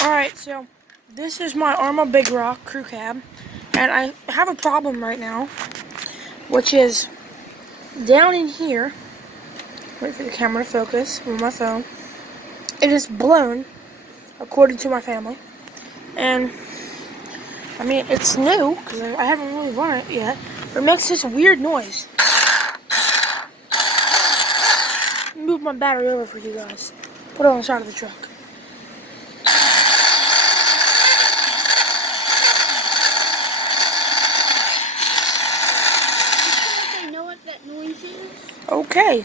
Alright, so this is my Arrma Big Rock crew cab, and I have a problem right now, which is down in here. Wait for the camera to focus with my phone. It is blown, according to my family, and I mean it's new because I haven't really run it yet, but it makes this weird noise. Move my battery over for you guys. Put it on the side of the truck. Know what that noise is? Okay.